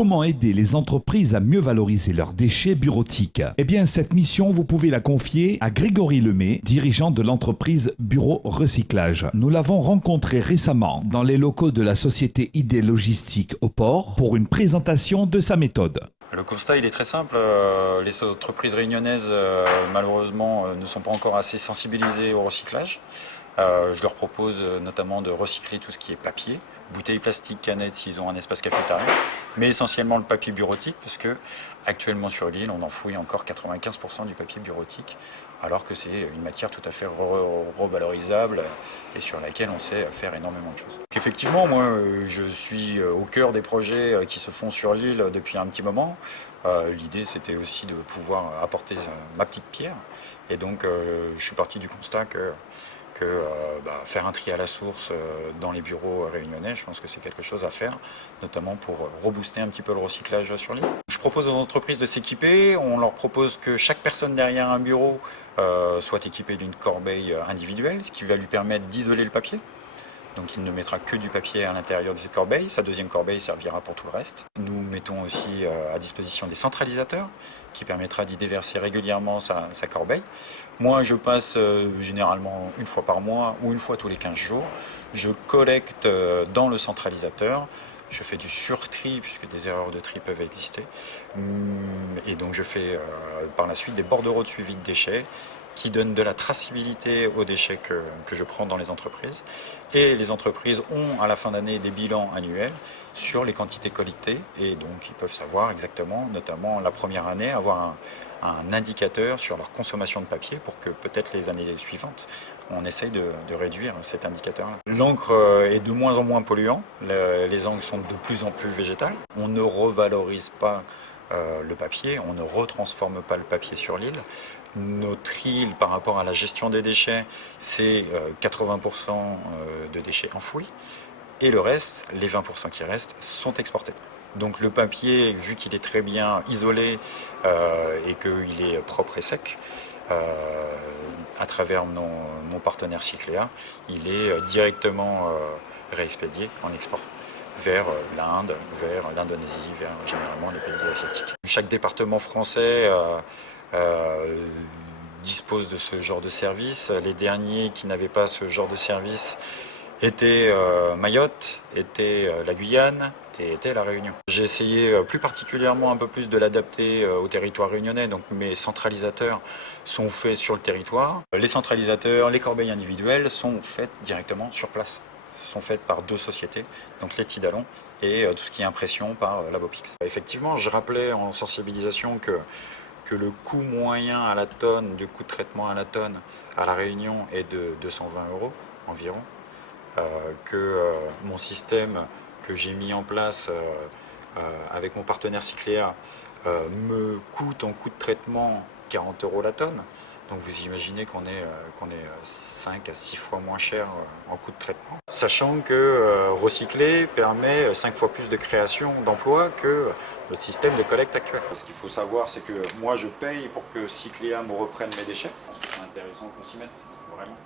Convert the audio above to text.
Comment aider les entreprises à mieux valoriser leurs déchets bureautiques? Eh bien, cette mission, vous pouvez la confier à Grégory Lemay, dirigeant de l'entreprise Bureau Recyclage. Nous l'avons rencontré récemment dans les locaux de la société ID Logistique au port pour une présentation de sa méthode. Le constat, il est très simple. Les entreprises réunionnaises, malheureusement, ne sont pas encore assez sensibilisées au recyclage. Je leur propose notamment de recycler tout ce qui est papier, bouteilles plastiques, canettes s'ils ont un espace cafétéria, mais essentiellement le papier bureautique, parce que actuellement sur l'île, on enfouit encore 95% du papier bureautique, alors que c'est une matière tout à fait revalorisable et sur laquelle on sait faire énormément de choses. Effectivement, moi, je suis au cœur des projets qui se font sur l'île depuis un petit moment. L'idée, c'était aussi de pouvoir apporter ma petite pierre, et donc je suis parti du constat que faire un tri à la source dans les bureaux réunionnais, je pense que c'est quelque chose à faire, notamment pour rebooster un petit peu le recyclage sur l'île. Je propose aux entreprises de s'équiper, on leur propose que chaque personne derrière un bureau soit équipée d'une corbeille individuelle, ce qui va lui permettre d'isoler le papier. Donc il ne mettra que du papier à l'intérieur de cette corbeille. Sa deuxième corbeille servira pour tout le reste. Nous mettons aussi à disposition des centralisateurs qui permettra d'y déverser régulièrement sa corbeille. Moi, je passe généralement une fois par mois ou une fois tous les 15 jours. Je collecte dans le centralisateur. Je fais du surtri puisque des erreurs de tri peuvent exister. Et donc je fais par la suite des bordereaux de suivi de déchets qui donnent de la traçabilité aux déchets que je prends dans les entreprises. Et les entreprises ont à la fin d'année des bilans annuels sur les quantités collectées et donc ils peuvent savoir exactement, notamment la première année, avoir un indicateur sur leur consommation de papier pour que peut-être les années suivantes, on essaye de réduire cet indicateur-là. L'encre est de moins en moins polluant, les encres sont de plus en plus végétales. On ne revalorise pas le papier, on ne retransforme pas le papier sur l'île. Notre île, par rapport à la gestion des déchets, c'est 80% de déchets enfouis. Et le reste, les 20% qui restent, sont exportés. Donc le papier, vu qu'il est très bien isolé et qu'il est propre et sec, à travers mon partenaire Cycléa, il est directement réexpédié en export vers l'Inde, vers l'Indonésie, vers généralement les pays asiatiques. Chaque département français dispose de ce genre de service. Les derniers qui n'avaient pas ce genre de service étaient Mayotte, étaient la Guyane et étaient la Réunion. J'ai essayé plus particulièrement un peu plus de l'adapter au territoire réunionnais, donc mes centralisateurs sont faits sur le territoire. Les centralisateurs, les corbeilles individuelles sont faites directement sur place, sont faites par deux sociétés, donc les Tidalons et tout ce qui est impression par Labopix. Effectivement, je rappelais en sensibilisation que le coût moyen à la tonne, du coût de traitement à la tonne à La Réunion est de 220 € environ, que mon système que j'ai mis en place avec mon partenaire Cycléa me coûte en coût de traitement 40 € la tonne. Donc vous imaginez qu'on est 5 à 6 fois moins cher en coût de traitement. Sachant que recycler permet 5 fois plus de création d'emplois que notre système de collecte actuel. Ce qu'il faut savoir, c'est que moi je paye pour que Cycléa me reprenne mes déchets. Je pense que c'est intéressant qu'on s'y mette, vraiment.